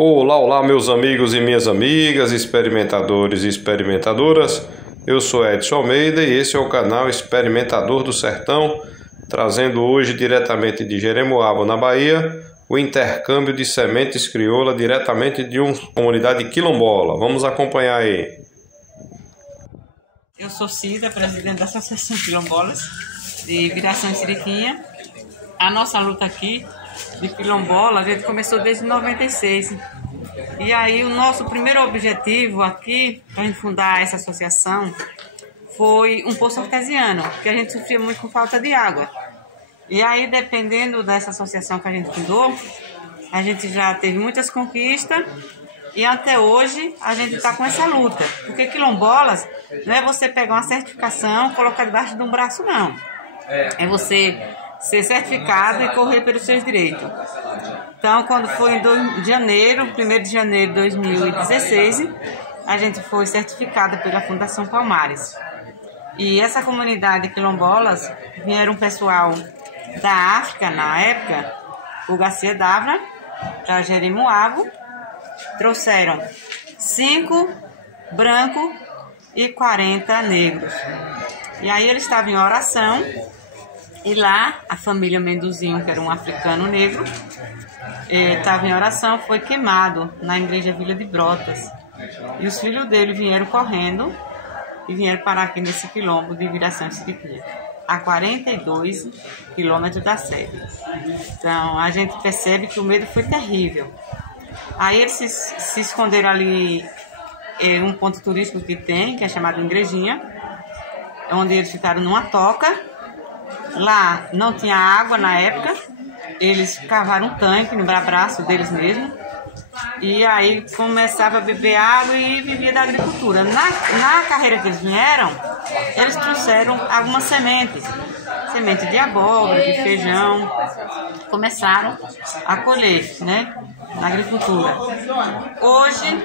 Olá, olá, meus amigos e minhas amigas, experimentadores e experimentadoras. Eu sou Edson Almeida e esse é o canal Experimentador do Sertão, trazendo hoje diretamente de Jeremoabo, na Bahia, o intercâmbio de sementes crioula diretamente de uma comunidade quilombola. Vamos acompanhar aí. Eu sou Cida, presidente da Associação Quilombolas de Viração e Siriquinha. A nossa luta aqui de quilombola, a gente começou desde 96. E aí o nosso primeiro objetivo aqui, para a gente fundar essa associação, foi um poço artesiano, porque a gente sofria muito com falta de água. E aí, dependendo dessa associação que a gente fundou, a gente já teve muitas conquistas e até hoje a gente está com essa luta. Porque quilombolas não é você pegar uma certificação e colocar debaixo de um braço, não. É você ser certificado e correr pelos seus direitos. Então, quando foi em 1º de janeiro de 2016, a gente foi certificada pela Fundação Palmares. E essa comunidade quilombolas, vieram um pessoal da África, na época, o Garcia Davra, para Jeremoabo, trouxeram 5 brancos e 40 negros. E aí eles estavam em oração, e lá a família Menduzinho, que era um africano negro, estava em oração, foi queimado na igreja Vila de Brotas. E os filhos dele vieram correndo e vieram parar aqui nesse quilombo de Viração e Siriquinha, a 42 quilômetros da sede. Então a gente percebe que o medo foi terrível. Aí eles se esconderam ali em um ponto turístico que tem, que é chamado Igrejinha, onde eles ficaram numa toca. Lá não tinha água na época, eles cavaram um tanque no braço deles mesmos, e aí começava a beber água e vivia da agricultura. Na carreira que eles vieram, eles trouxeram algumas sementes, semente de abóbora, de feijão, começaram a colher, né, na agricultura. Hoje,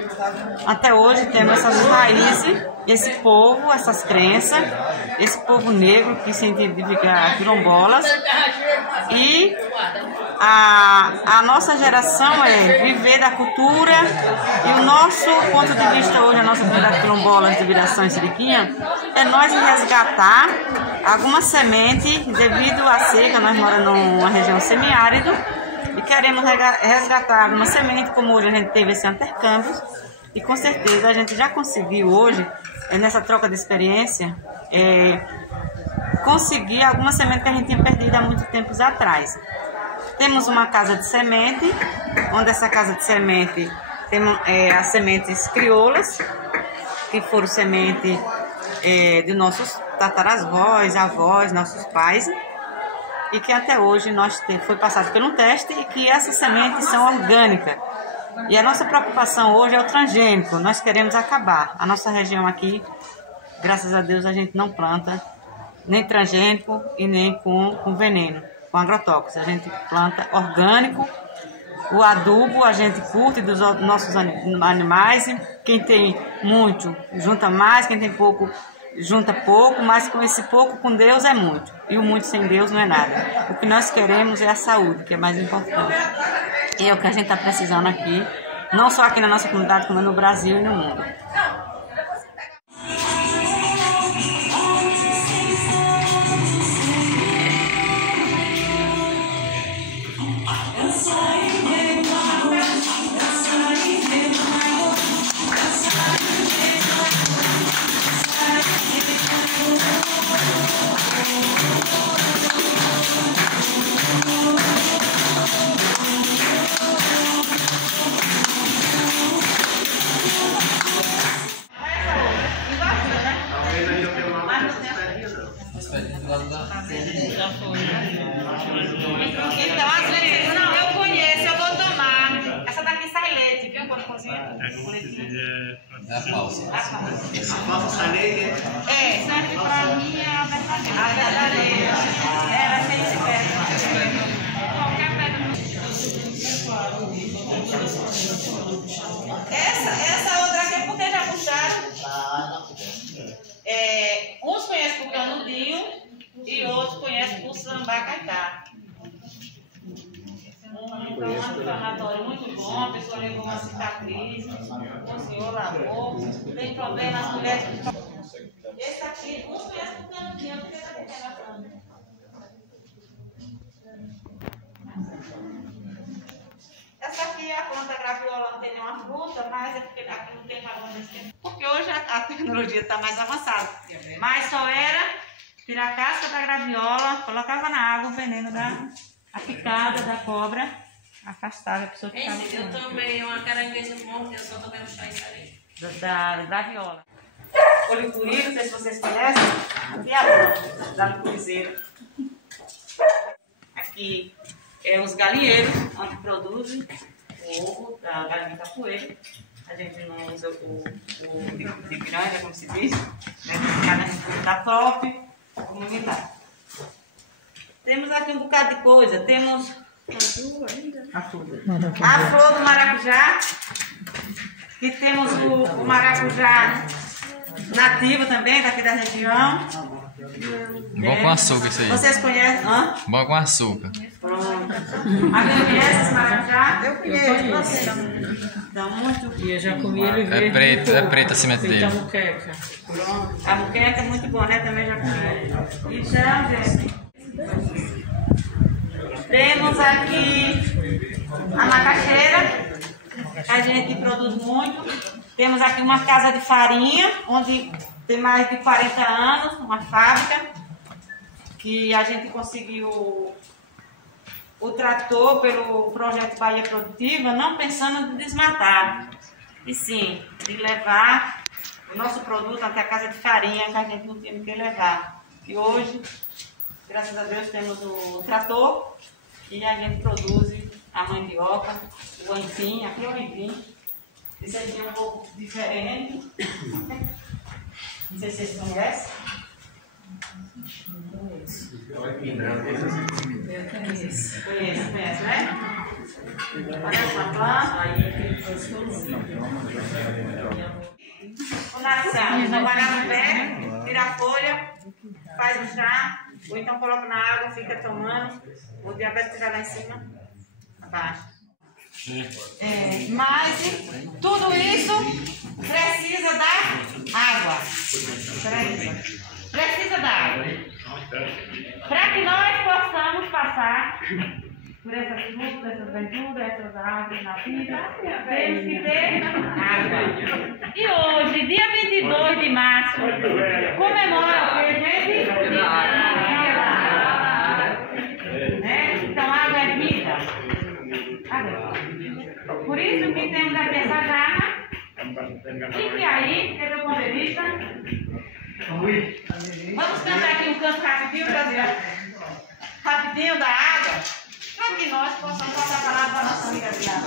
até hoje, temos essas raízes, esse povo, essas crenças, esse povo negro que se identifica quilombolas, e a nossa geração é viver da cultura, e o nosso ponto de vista hoje, a nossa comunidade quilombola de Viração e Siriquinha, é nós resgatar algumas sementes devido à seca. Nós moramos numa região semiárida e queremos resgatar alguma semente, como hoje a gente teve esse intercâmbio, e com certeza a gente já conseguiu hoje, nessa troca de experiência, conseguir alguma semente que a gente tinha perdido há muito tempos atrás. Temos uma casa de semente, onde essa casa de semente tem as sementes crioulas, que foram sementes de nossos tataravós, avós, nossos pais, e que até hoje foi passado por um teste e que essas sementes são orgânicas. E a nossa preocupação hoje é o transgênico. Nós queremos acabar. A nossa região aqui, graças a Deus, a gente não planta nem transgênico e nem com veneno, com agrotóxicos. A gente planta orgânico. O adubo a gente curte dos nossos animais. Quem tem muito, junta mais. Quem tem pouco, junta pouco. Mas com esse pouco, com Deus, é muito. E o muito sem Deus não é nada. O que nós queremos é a saúde, que é mais importante. E é o que a gente está precisando aqui, não só aqui na nossa comunidade, como no Brasil e no mundo. Então, às vezes, não, eu conheço, eu vou tomar. Essa daqui sai leite, viu? Quando cozinha. É a falsa. A falsa. A falsa sai leite? Essa aqui pra mim é a verdadeira. A verdadeira. Ela tem esse pé. Qualquer pé. Essa outra aqui é porque já puxaram. Uns conhecem por canudinho e outros conhecem por sambacaitá. Um inflamatório muito bom, a pessoa levou uma cicatriz, o senhor lavou, tem problema, as mulheres... Esse aqui, não conhece porque não tinha, porque esse aqui tem bastante. Essa aqui é a planta graviola, não tem nenhuma fruta, mas é porque aqui não tem valor nesse tempo. Porque hoje a tecnologia está mais avançada. Mas só era tirar a casca da graviola, colocava na água o veneno da picada da cobra, afastava a pessoa que estava. Eu também, uma carangueja morta, eu só tô vendo chá isso aí. Da graviola. O licuído, não sei se vocês conhecem, aqui é a planta da licuizeira. Aqui é os galinheiros, onde produzem o ovo da galinha capoeira. A gente não usa o de granja, como se diz, né? Da top comunitária. Temos aqui um bocado de coisa. Temos a flor do maracujá. E temos o maracujá nativo também, daqui da região. Bom com açúcar isso aí. Vocês conhecem? Hã? Bom com açúcar. Pronto. Alguém conhece esse maracujá? Eu conheço. Dá muito. E eu já comi ele verde. É preto a semente dele. A muqueca. Pronto. A muqueca é muito boa, né? Também já comi. Então, gente, temos aqui a macaxeira, que a gente produz muito. Temos aqui uma casa de farinha, onde tem mais de 40 anos, uma fábrica, que a gente conseguiu o trator pelo projeto Bahia Produtiva, não pensando em desmatar, e sim de levar o nosso produto até a casa de farinha, que a gente não tinha que levar. E hoje, graças a Deus, temos o trator e a gente produz a mandioca, o aipim, aqui é o aipim. Esse aqui é um pouco diferente. Não sei se vocês conhecem. Conhece, né? Parece uma planta. O nação, trabalhar no pé, tira a folha, faz o chá, ou então coloca na água, fica tomando. O diabetes já lá em cima, abaixo. Mas tudo isso precisa da água. Precisa da água. Para que nós possamos passar por essas frutas, essas verduras, essas árvores na vida, temos que ter água. E hoje, dia 22 de março, comemora o que, gente? Então, água é vida. Por isso que temos aqui essa jarra. E que aí, que é do ponto de vista. Vamos cantar aqui um canto rapidinho, rapidinho da água, para que nós possamos passar a palavra para a nossa amiga Diana.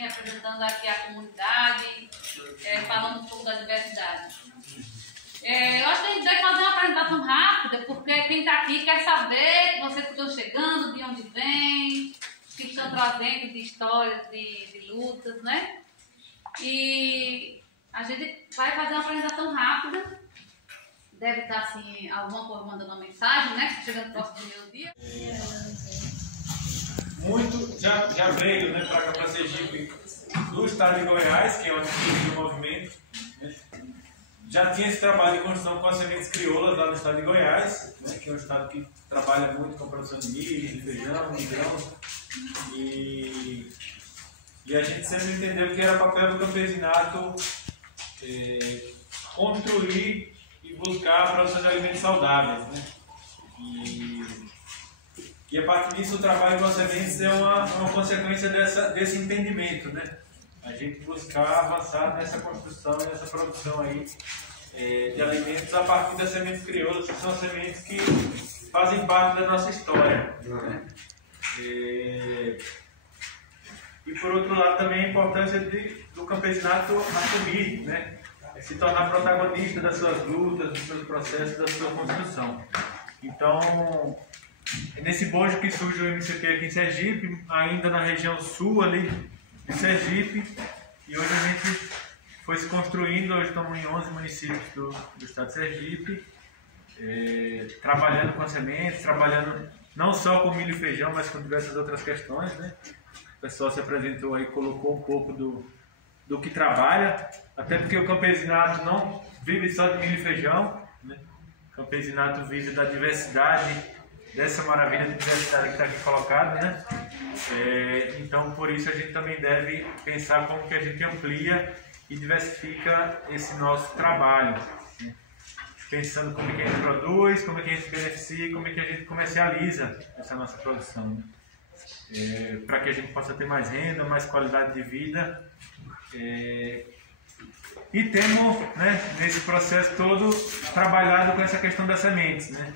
Representando aqui a comunidade, falando um pouco da diversidade. Eu acho que a gente deve fazer uma apresentação rápida, porque quem está aqui quer saber vocês que estão chegando, de onde vêm, o que estão trazendo de histórias, de lutas, né? E a gente vai fazer uma apresentação rápida. Deve estar, assim, alguma coisa mandando uma mensagem, né? Chegando próximo do meu dia. Muito já veio, né, para cá, para Sergipe, do estado de Goiás, que é onde surgiu o movimento, né? Já tinha esse trabalho de construção com as sementes crioulas lá no estado de Goiás, né, que é um estado que trabalha muito com a produção de milho, de feijão, de grãos, e a gente sempre entendeu que era papel do campesinato construir e buscar a produção de alimentos saudáveis, né? E a partir disso o trabalho com as sementes é uma consequência desse entendimento, né? a gente buscar avançar nessa construção e nessa produção aí de alimentos a partir das sementes crioulas, que são sementes que fazem parte da nossa história. Né? E por outro lado também a importância do campesinato assumir, né? Se tornar protagonista das suas lutas, dos seus processos, da sua construção. Então, é nesse bojo que surge o MCP aqui em Sergipe, ainda na região sul ali de Sergipe, e hoje a gente foi se construindo, hoje estamos em 11 municípios do estado de Sergipe, trabalhando com as sementes, trabalhando não só com milho e feijão, mas com diversas outras questões, né? O pessoal se apresentou aí, colocou um pouco do que trabalha, até porque o campesinato não vive só de milho e feijão, né? O campesinato vive da diversidade, dessa maravilha de diversidade que está aqui colocada, né? Então, por isso a gente também deve pensar como que a gente amplia e diversifica esse nosso trabalho, né? Pensando como é que a gente produz, como é que a gente beneficia, como é que a gente comercializa essa nossa produção, né? Para que a gente possa ter mais renda, mais qualidade de vida. E temos, né, nesse processo todo trabalhado com essa questão das sementes, né?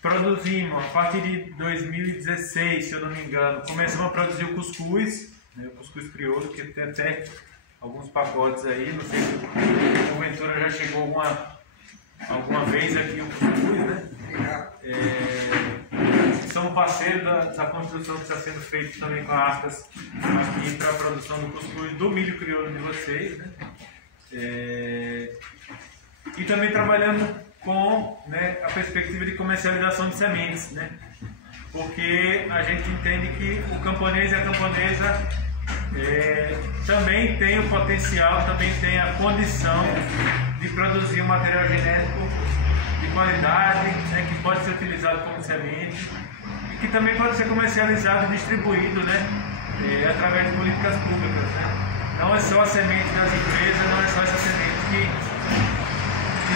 Produzimos a partir de 2016, se eu não me engano, começamos a produzir o cuscuz, né, o cuscuz crioulo, que tem até alguns pacotes aí, não sei se o Ventura já chegou alguma vez aqui o cuscuz, né? Somos parceiros da construção que está sendo feita também com a Arcas aqui para a produção do cuscuz do milho crioulo de vocês, né? E também trabalhando com, né, a perspectiva de comercialização de sementes, né? Porque a gente entende que o camponês e a camponesa também tem o potencial, também tem a condição de produzir um material genético de qualidade, né, que pode ser utilizado como semente e que também pode ser comercializado e distribuído, né, através de políticas públicas, né? Não é só a semente das empresas, não é só essa semente que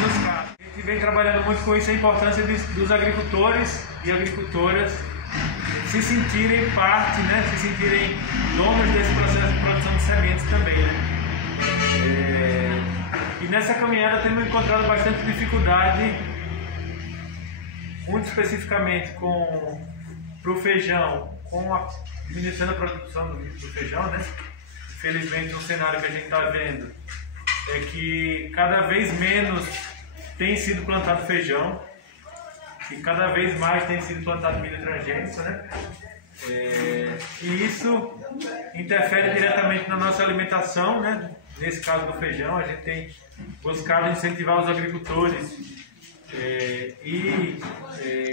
nos cabe. A gente vem trabalhando muito com isso, a importância dos agricultores e agricultoras se sentirem parte, né, se sentirem donos desse processo de produção de sementes também, né? E nessa caminhada temos encontrado bastante dificuldade, muito especificamente para o feijão, iniciando a produção do feijão, né? Infelizmente, o cenário que a gente está vendo é que cada vez menos tem sido plantado feijão e cada vez mais tem sido plantado milho transgênico, né? E isso interfere diretamente na nossa alimentação, né? Nesse caso do feijão, a gente tem buscado incentivar os agricultores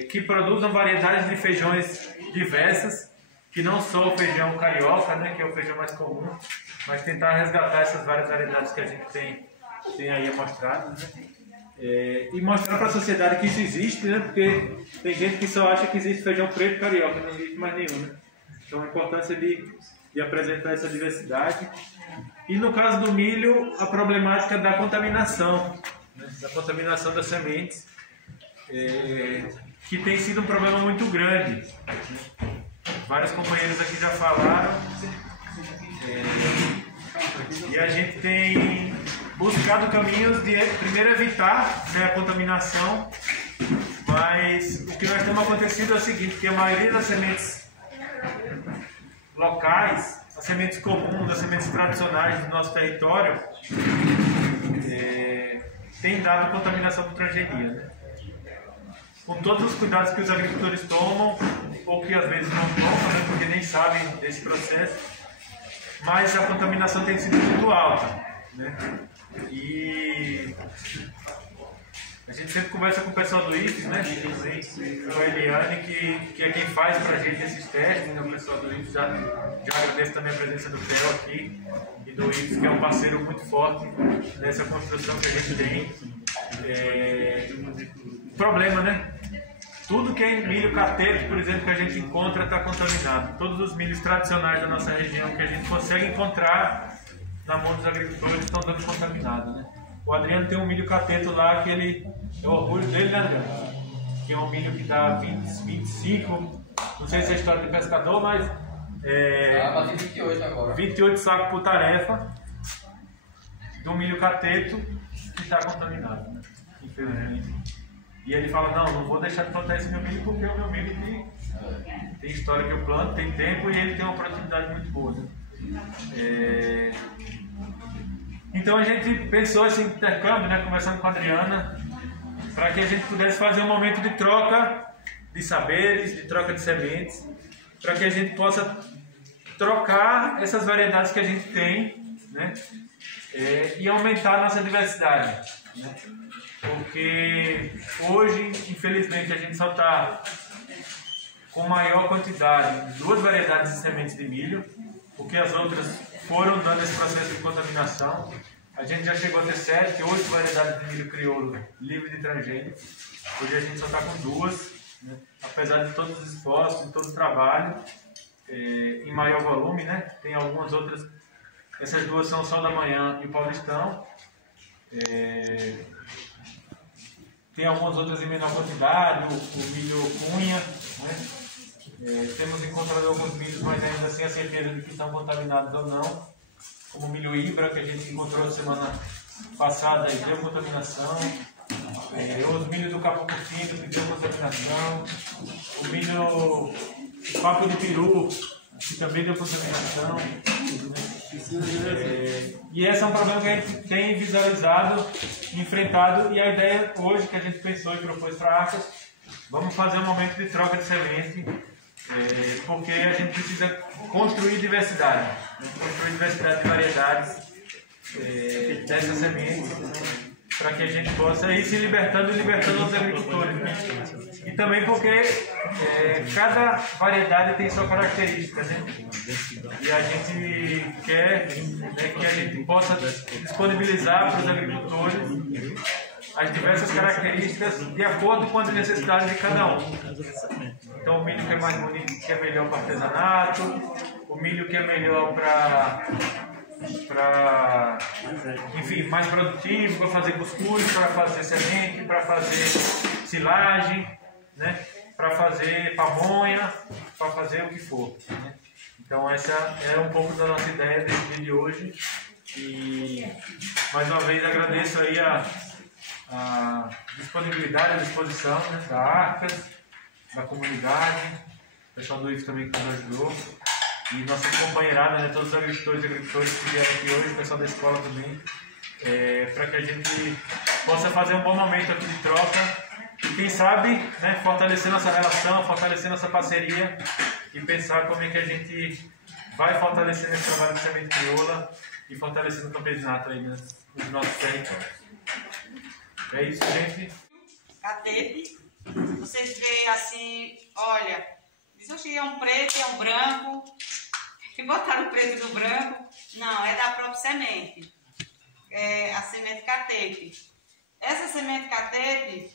que produzam variedades de feijões diversas, que não só o feijão carioca, né, que é o feijão mais comum, mas tentar resgatar essas várias variedades que a gente tem aí amostradas, né? E mostrar para a sociedade que isso existe, né? Porque tem gente que só acha que existe feijão preto carioca, não existe mais nenhum, né? Então a importância de apresentar essa diversidade. E no caso do milho, a problemática da contaminação, né? Da contaminação das sementes, que tem sido um problema muito grande, né? Vários companheiros aqui já falaram, e a gente tem buscado caminhos de primeiro evitar, né, a contaminação, mas o que nós temos acontecido é o seguinte, que a maioria das sementes locais, as sementes comuns, as sementes tradicionais do nosso território, tem dado contaminação por transgenia, né? Com todos os cuidados que os agricultores tomam, ou que às vezes não tomam, né, porque nem sabem desse processo, mas a contaminação tem sido muito alta, né? E a gente sempre conversa com o pessoal do IFES, né? Com a Eliane, que é quem faz pra gente esses testes, né? O pessoal do IFES, já agradeço também a presença do Theo aqui e do IFES, que é um parceiro muito forte nessa construção que a gente tem. Problema, né? Tudo que é milho cateto, por exemplo, que a gente encontra está contaminado. Todos os milhos tradicionais da nossa região que a gente consegue encontrar na mão dos agricultores estão dando contaminado, né? O Adriano tem um milho cateto lá que ele é o orgulho dele, né, Adriano? Que é um milho que dá 20, 25, não sei se é história de pescador, mas Bati 28 agora. 28 sacos por tarefa do milho cateto que está contaminado, né? Infelizmente. E ele fala, não vou deixar de plantar esse meu milho porque o meu milho tem história que eu planto, tem tempo e ele tem uma produtividade muito boa, né? Então a gente pensou esse intercâmbio, né, conversando com a Adriana, para que a gente pudesse fazer um momento de troca de saberes, de troca de sementes, para que a gente possa trocar essas variedades que a gente tem, né, e aumentar a nossa diversidade, né? Porque hoje, infelizmente, a gente só está com maior quantidade de 2 variedades de sementes de milho, porque as outras foram dando esse processo de contaminação. A gente já chegou a ter 7, 8 variedades de milho crioulo livre de transgênio. Hoje a gente só está com 2, né? Apesar de todos os esforços, de todo o trabalho, em maior volume, né? Tem algumas outras, essas 2 são só da manhã e o paulistão. Tem algumas outras em menor quantidade, o milho cunha, né? Temos encontrado alguns milhos, mas ainda sem a certeza de que estão contaminados ou não, como o milho Ibra, que a gente encontrou semana passada e deu contaminação, os milhos do Capão Fino, que deu contaminação, o milho Papo de Peru, que também deu contaminação. E esse é um problema que a gente tem visualizado, enfrentado, e a ideia hoje que a gente pensou e propôs para a Arcas, vamos fazer um momento de troca de semente, porque a gente precisa construir diversidade de variedades dessas sementes, para que a gente possa ir se libertando e libertando os agricultores, né? E também porque cada variedade tem sua característica, né? E a gente quer, né, que a gente possa disponibilizar para os agricultores as diversas características de acordo com as necessidades de cada um. Então, o milho que é mais bonito, que é melhor para artesanato, o milho que é melhor enfim, mais produtivo, para fazer cuscuz, para fazer semente, para fazer silagem, né? Para fazer pamonha, para fazer o que for, né? Então essa é um pouco da nossa ideia desse vídeo de hoje. E mais uma vez agradeço aí a disponibilidade, a disposição, né, da Arcas, da comunidade, o pessoal do IF também que nos ajudou. E nossa companheirada, né, todos os agricultores e agricultores que vieram aqui hoje, o pessoal da escola também, para que a gente possa fazer um bom momento aqui de troca e quem sabe, né, fortalecer nossa relação, fortalecer nossa parceria e pensar como é que a gente vai fortalecer esse trabalho de semente crioula e fortalecendo o campesinato aí nos nossos territórios. É isso, gente. Catete. Vocês veem assim, olha, diz que é um preto e é um branco. Que botaram o preto no branco. Não, é da própria semente. É a semente catete. Essa semente catete,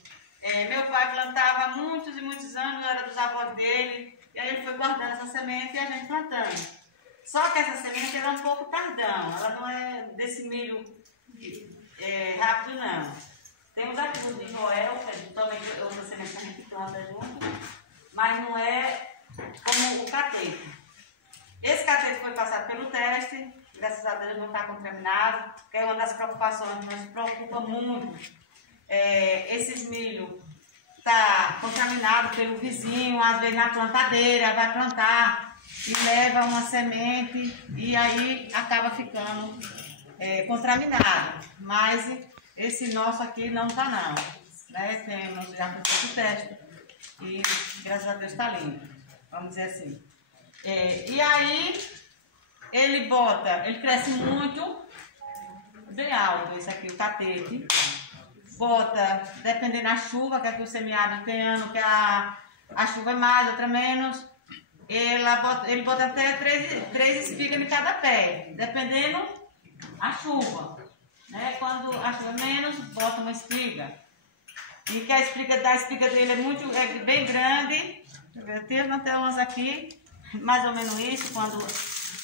meu pai plantava há muitos e muitos anos, era dos avós dele, e aí ele foi guardando essa semente e a gente plantando. Só que essa semente ela é um pouco tardão, ela não é desse milho rápido não. Temos aqui o de Joel, que é também outra semente que a gente planta junto, mas não é como o catete. Esse catete foi passado pelo teste, graças a Deus não está contaminado, que é uma das preocupações que nos preocupa muito. Esses milho está contaminado pelo vizinho, às vezes na plantadeira, vai plantar e leva uma semente e aí acaba ficando contaminado. Mas esse nosso aqui não está não, né? Temos já feito o teste e graças a Deus está limpo, vamos dizer assim. E aí ele cresce muito, bem alto, esse aqui, o catete. Bota, dependendo da chuva, que aqui o semeado tem ano que a chuva é mais, outra menos. Ele bota até três espigas em cada pé, dependendo a chuva. Né? Quando a chuva é menos, bota uma espiga. E que a espiga dele é bem grande. Eu tenho até umas aqui, mais ou menos isso, quando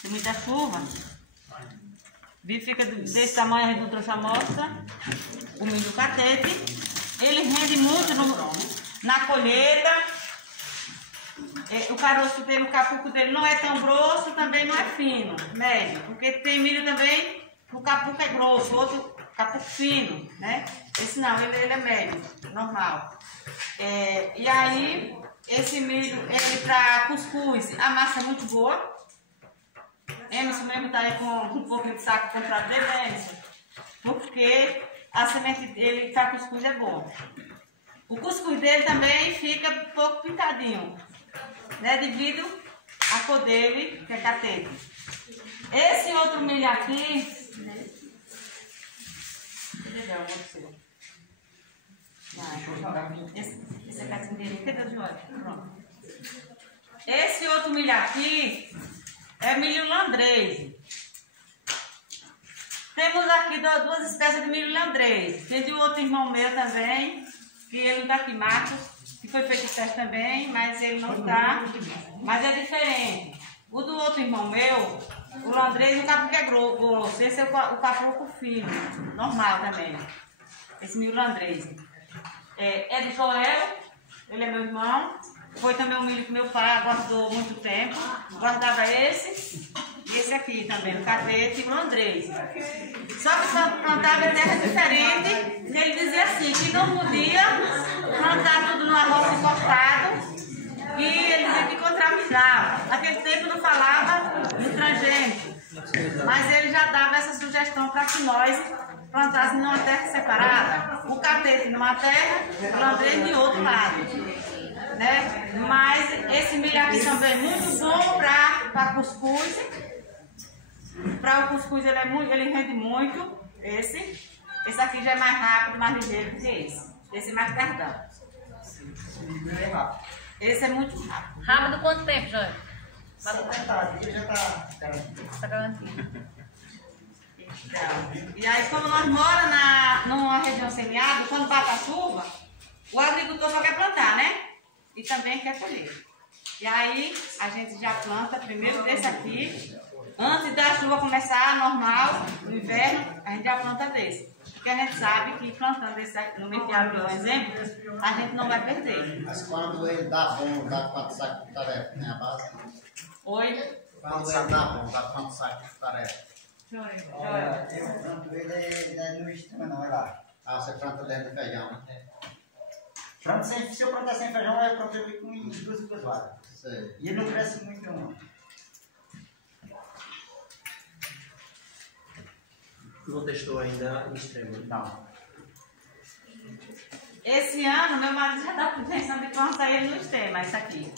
tem muita chuva. Fica desse tamanho, a gente não trouxe a mostra. O milho catete. Ele rende muito na colheita. O caroço dele, o capuco dele não é tão grosso, também não é fino, médio. Porque tem milho também, o capuco é grosso, outro capuco fino, né? Esse não, ele é médio, normal. E aí, esse milho, ele para cuscuz, a massa é muito boa. Emerson mesmo tá aí com um pouco de saco comprado dele, né, Emerson? Porque a semente dele para cuscuz é bom. O cuscuz dele também fica um pouco pintadinho, né, devido à cor dele, que é catete. Esse outro milho aqui, esse é catingueirinho, cadê o Jorge? Pronto. Esse outro milho aqui é milho landrez. Temos aqui duas espécies de milho landrez. Tem de outro irmão meu também, que ele está aqui, Marcos, que foi feito teste também, mas ele não está, mas é diferente. O do outro irmão meu, o landrez, o capuco é grosso, esse é o capuco fino, normal também, esse milho landrez. É de Joel, ele é meu irmão, foi também um milho que meu pai guardou muito tempo, guardava esse e esse aqui também, o catete e o landrez. Só que quando plantava em terra diferente, ele dizia assim, que não podia plantar tudo numa roça encostada, e ele dizia que contaminava. Naquele tempo não falava no transgênico, mas ele já dava essa sugestão para que nós plantássemos numa terra separada, o catete numa terra, o landrez em outro lado. Né? Mas esse milho aqui também é muito bom para cuscuz. Para o cuscuz ele rende muito. Esse aqui já é mais rápido, mais ligeiro do que esse. Esse é mais tardão. Esse é muito rápido. Rápido quanto tempo, Joel? Já Está garantido. E aí, como nós moramos numa região semiárida, quando bate a chuva, o agricultor só quer plantar, né? E também quer colher. E aí, a gente já planta primeiro desse aqui. Antes da chuva começar normal, no inverno, a gente já planta desse. Porque a gente sabe que plantando esse aqui, no mês de abril, por exemplo, a gente não vai perder. Mas quando ele dá bom, dá quantos sacos de tarefa, né? A base? Oi? Quando ele dá bom, dá quantos sacos de tarefa? Olha, Eu planto ele no extremo, não, é lá. Ah, você planta dentro do feijão, né? Se eu plantar sem feijão, eu planto ele com duas varas. E ele não cresce muito, não. Não testou ainda o extremo? Não. esse ano, meu marido já está pensando em plantar ele no extremo, esse aqui.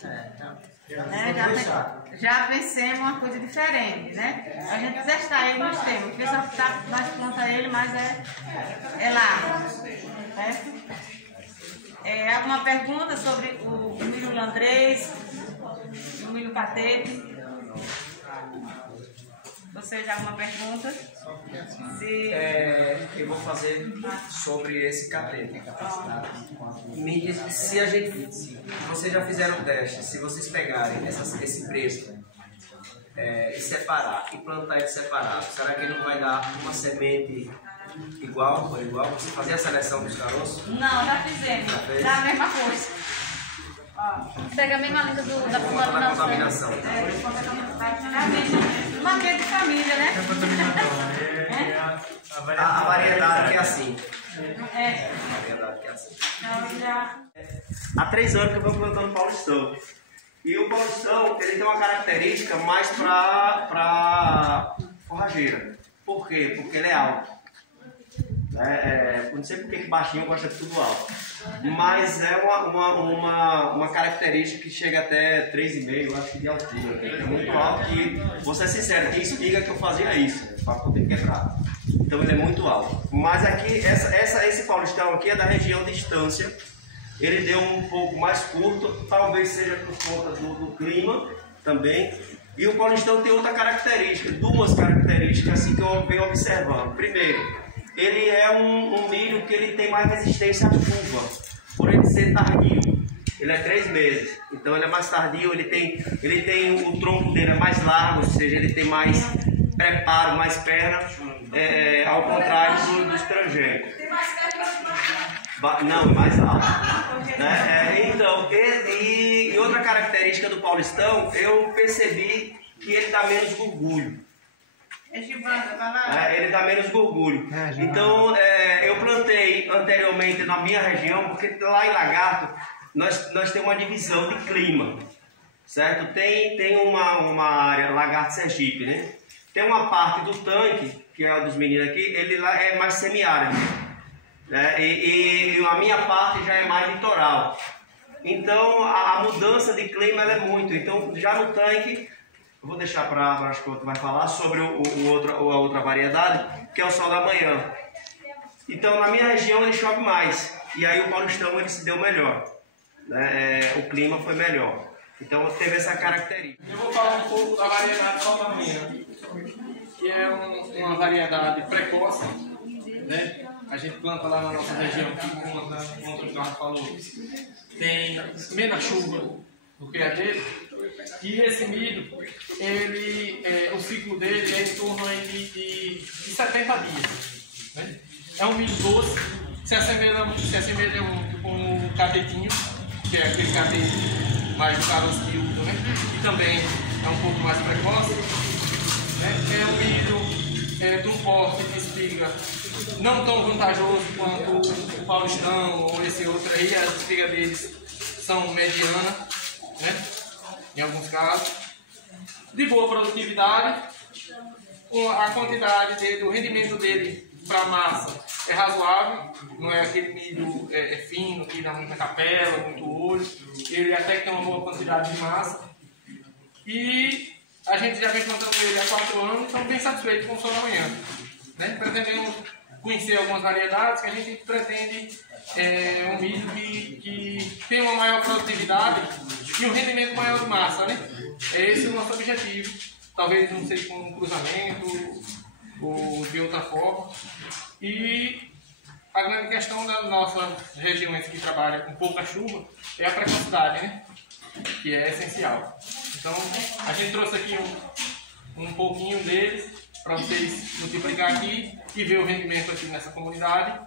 Já pensemos uma coisa diferente, né? A gente testar ele no extremo, porque só nós plantar ele, mas é lá, certo? Alguma pergunta sobre o milho landrez, o milho catete? Você já alguma pergunta? Eu vou fazer sobre esse catete. Me diz, se vocês já fizeram o teste, se vocês pegarem esse preço e separar, e plantar ele separado, será que ele não vai dar uma semente igual por igual? Você fazia a seleção dos caroços? Não, já fizemos. Dá a mesma coisa. Pega a mesma linha da contaminação. Uma rede de família, né? A variedade que é assim. A variedade que é assim. Então, Há 3 anos que eu estou plantando Paulistão. E o Paulistão, ele tem uma característica mais para forrageira. Por quê? Porque ele é alto. Não sei porque que baixinho gosta de tudo alto. Mas é uma característica que chega até 3,5, acho que de altura. É muito alto e, vou ser sincero, quem explica que eu fazia isso, para poder quebrar. Então ele é muito alto. Mas aqui, esse Paulistão aqui é da região de Estância. Ele deu um pouco mais curto, talvez seja por conta do clima também. E o Paulistão tem outra característica, 2 características assim, que eu venho observando. Primeiro, ele é um milho que ele tem mais resistência à chuva, por ele ser tardio. Ele é 3 meses, então ele é mais tardio, ele tem o tronco dele é mais largo, ou seja, ele tem mais preparo, mais perna, ao contrário do transgênico. Não, mais alto. Né? Então, e outra característica do paulistão, eu percebi que ele dá menos gorgulho. Ele dá menos gorgulho. Então, eu plantei anteriormente na minha região, porque lá em Lagarto nós temos uma divisão de clima, certo? Tem uma área, Lagarto Sergipe, né? Tem uma parte do tanque, que é a dos meninos aqui, ele lá é mais semiárido, né? E a minha parte já é mais litoral. Então, a mudança de clima ela é muito. Então, já no tanque, eu vou deixar para acho que o outro vai falar sobre a outra variedade, que é o sol da manhã. Então, na minha região ele chove mais, e aí o paulistão ele se deu melhor, né? O clima foi melhor. Então, teve essa característica. Eu vou falar um pouco da variedade sol da manhã, que é uma variedade precoce, né? A gente planta lá na nossa região, que como o Ricardo falou, tem menos chuva do que a dele. E esse milho, o ciclo dele é em torno aí de 70 dias. Né? É um milho doce, se assemelha com o cadetinho, que é aquele cadete mais do caroço miúdo, né? E também é um pouco mais precoce. Né? É um milho de um porte de espiga não tão vantajoso quanto o paulistão ou esse outro aí. As espigas deles são medianas, né? Em alguns casos, de boa produtividade, a quantidade dele, o rendimento dele para massa é razoável, não é aquele milho fino, que dá muita capela, muito olho, ele até tem uma boa quantidade de massa, e a gente já vem plantando ele há 4 anos, estamos bem satisfeitos com o sol da manhã. Né? Pretendemos conhecer algumas variedades que a gente pretende um milho que tem uma maior produtividade e um rendimento maior de massa, né? É esse o nosso objetivo. Talvez, não sei, com um cruzamento ou de outra forma. E a grande questão das nossas regiões que trabalham com pouca chuva é a precocidade, né? Que é essencial. Então, a gente trouxe aqui um pouquinho deles para vocês multiplicar aqui e ver o rendimento aqui nessa comunidade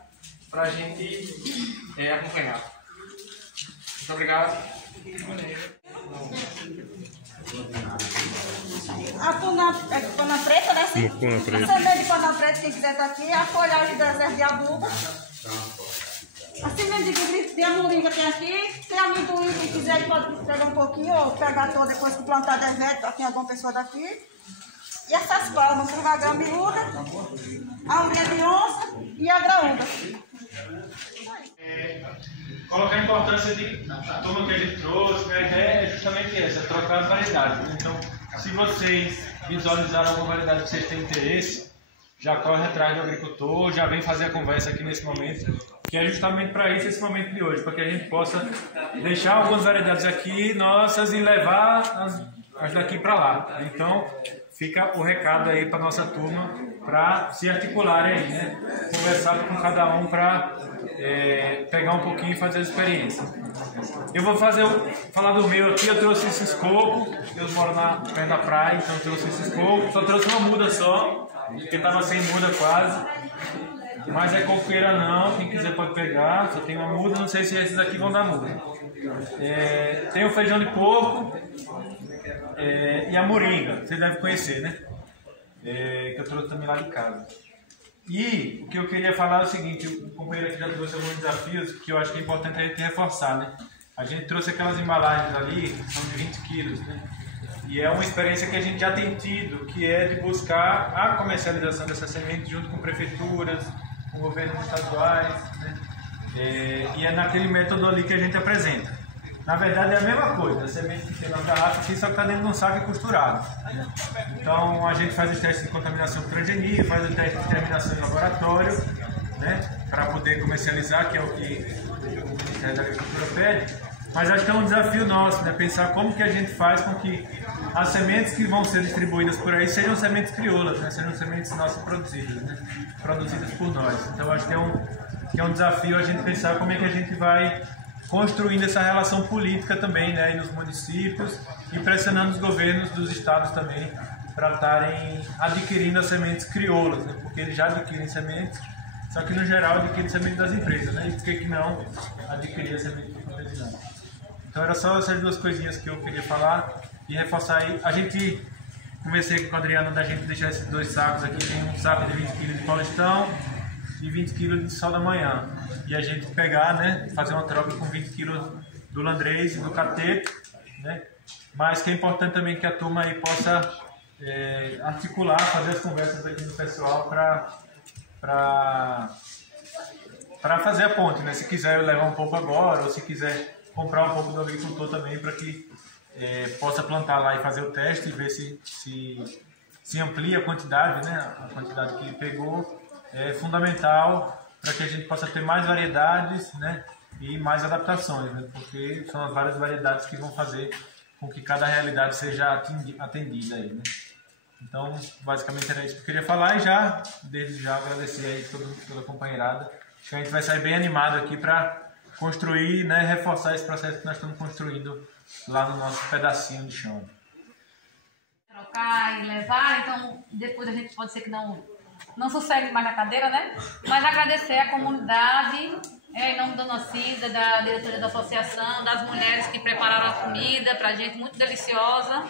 para a gente acompanhar. Muito obrigado. A cana preta, né? A semente de cana preta, quem quiser tá aqui. A folhagem do deserto de aduba. A semente de amoringa tem aqui. Tem amendoim, quem quiser pode pegar um pouquinho ou pegar toda depois que plantar deserto. Aqui alguma pessoa daqui. E essas palmas, a gramiúda, a ureia de onça e a graúda. Colocar a importância de turma que a gente trouxe, né? A ideia é justamente essa, trocar as variedades. Então, se vocês visualizaram alguma variedade que vocês têm interesse, já corre atrás do agricultor, já vem fazer a conversa aqui nesse momento, que é justamente para isso esse momento de hoje, para que a gente possa deixar algumas variedades aqui nossas e levar as daqui para lá. Então, fica o recado aí para nossa turma, para se articularem aí, né? Conversar com cada um para pegar um pouquinho e fazer a experiência. Eu vou falar do meu aqui. Eu trouxe esses cocos, eu moro perto da praia, então eu trouxe esses cocos. Só trouxe uma muda só, porque estava sem muda quase. Mas é coqueira não, quem quiser pode pegar. Só tem uma muda, não sei se esses aqui vão dar muda. Tem o feijão de porco e a moringa, vocês devem conhecer, né? Que eu trouxe também lá de casa. E o que eu queria falar é o seguinte: o companheiro aqui já trouxe alguns desafios que eu acho que é importante a gente reforçar, né? A gente trouxe aquelas embalagens ali, que são de 20 quilos, né? E é uma experiência que a gente já tem tido, que é de buscar a comercialização dessa semente junto com prefeituras, com governos estaduais, né? E é naquele método ali que a gente apresenta. Na verdade é a mesma coisa, a semente que tem na garrafa aqui, só que está dentro de um saco costurado. Então a gente faz os testes de contaminação com transgenia, faz o teste de terminação em laboratório, né, para poder comercializar, que é o que o Ministério da Agricultura pede. Mas acho que é um desafio nosso, né, pensar como que a gente faz com que as sementes que vão ser distribuídas por aí sejam sementes crioulas, né, sejam sementes nossas produzidas, né, produzidas por nós. Então acho que é um desafio a gente pensar como é que a gente vai construindo essa relação política também, né, nos municípios e pressionando os governos dos estados também para estarem adquirindo as sementes crioulas, né, porque eles já adquirem sementes Só que no geral adquire semente das empresas, né? E por que não adquirir a semente do campesinato? Então era só essas duas coisinhas que eu queria falar e reforçar aí. A gente, comecei com o Adriano da gente deixar esses 2 sacos aqui, tem um saco de 20 kg de Paulistão e 20 kg de Sol da Manhã. E a gente pegar, né, fazer uma troca com 20 kg do Landrez e do Cateto, né? Mas que é importante também que a turma aí possa articular, fazer as conversas aqui do pessoal para fazer a ponte, né? Se quiser levar um pouco agora, ou se quiser comprar um pouco do agricultor também, para que possa plantar lá e fazer o teste e ver se amplia a quantidade, né? A quantidade que ele pegou é fundamental para que a gente possa ter mais variedades, né? E mais adaptações, né? Porque são as várias variedades que vão fazer com que cada realidade seja atendida aí, né? Então, basicamente era isso que eu queria falar e desde já agradecer aí toda a companheirada. Acho que a gente vai sair bem animado aqui para construir, né, reforçar esse processo que nós estamos construindo lá no nosso pedacinho de chão. Trocar e levar, então depois a gente pode ser que não sossegue mais na cadeira, né? Mas agradecer a comunidade, em nome da Dona Cida, da diretoria da associação, das mulheres que prepararam a comida pra gente, muito deliciosa.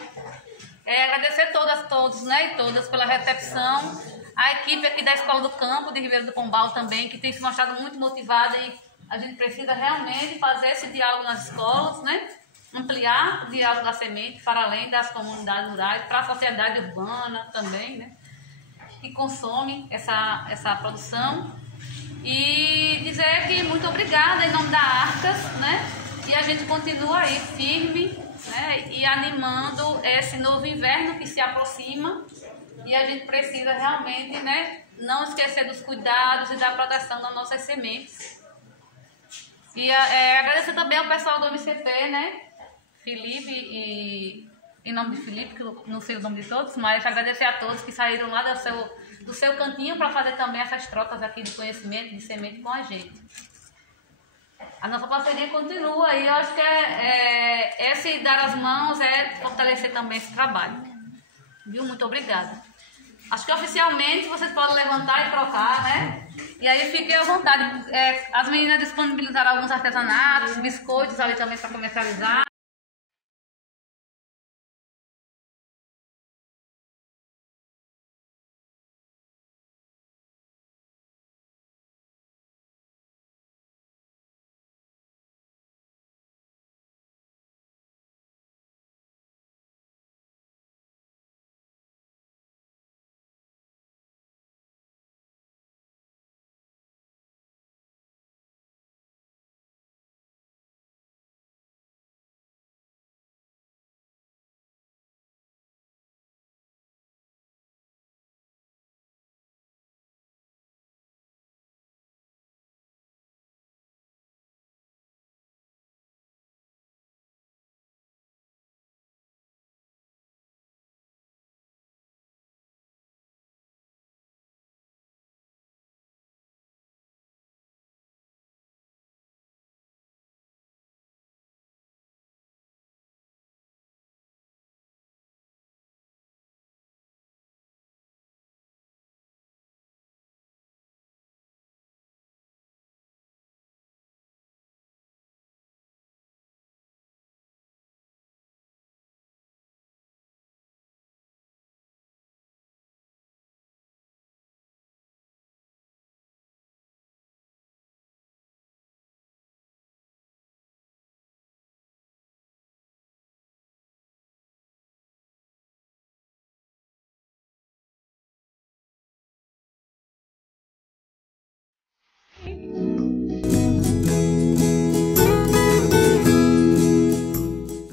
Agradecer todos, né, e todas pela recepção. A equipe aqui da Escola do Campo de Ribeiro do Pombal também, que tem se mostrado muito motivada e a gente precisa realmente fazer esse diálogo nas escolas, né? Ampliar o diálogo da semente para além das comunidades rurais, para a sociedade urbana também, né? Que consome essa produção. E dizer que muito obrigada em nome da Arcas, né? E a gente continua aí firme, né? E animando esse novo inverno que se aproxima. E a gente precisa realmente, né, não esquecer dos cuidados e da proteção das nossas sementes. E agradecer também ao pessoal do MCP, né? Felipe e em nome de Felipe, que eu não sei o nome de todos, mas agradecer a todos que saíram lá do seu cantinho para fazer também essas trocas aqui de conhecimento, de semente com a gente. A nossa parceria continua e eu acho que esse dar as mãos fortalecer também esse trabalho. Viu? Muito obrigada. Acho que oficialmente vocês podem levantar e trocar, né? E aí fiquem à vontade. As meninas disponibilizaram alguns artesanatos, biscoitos ali também para comercializar.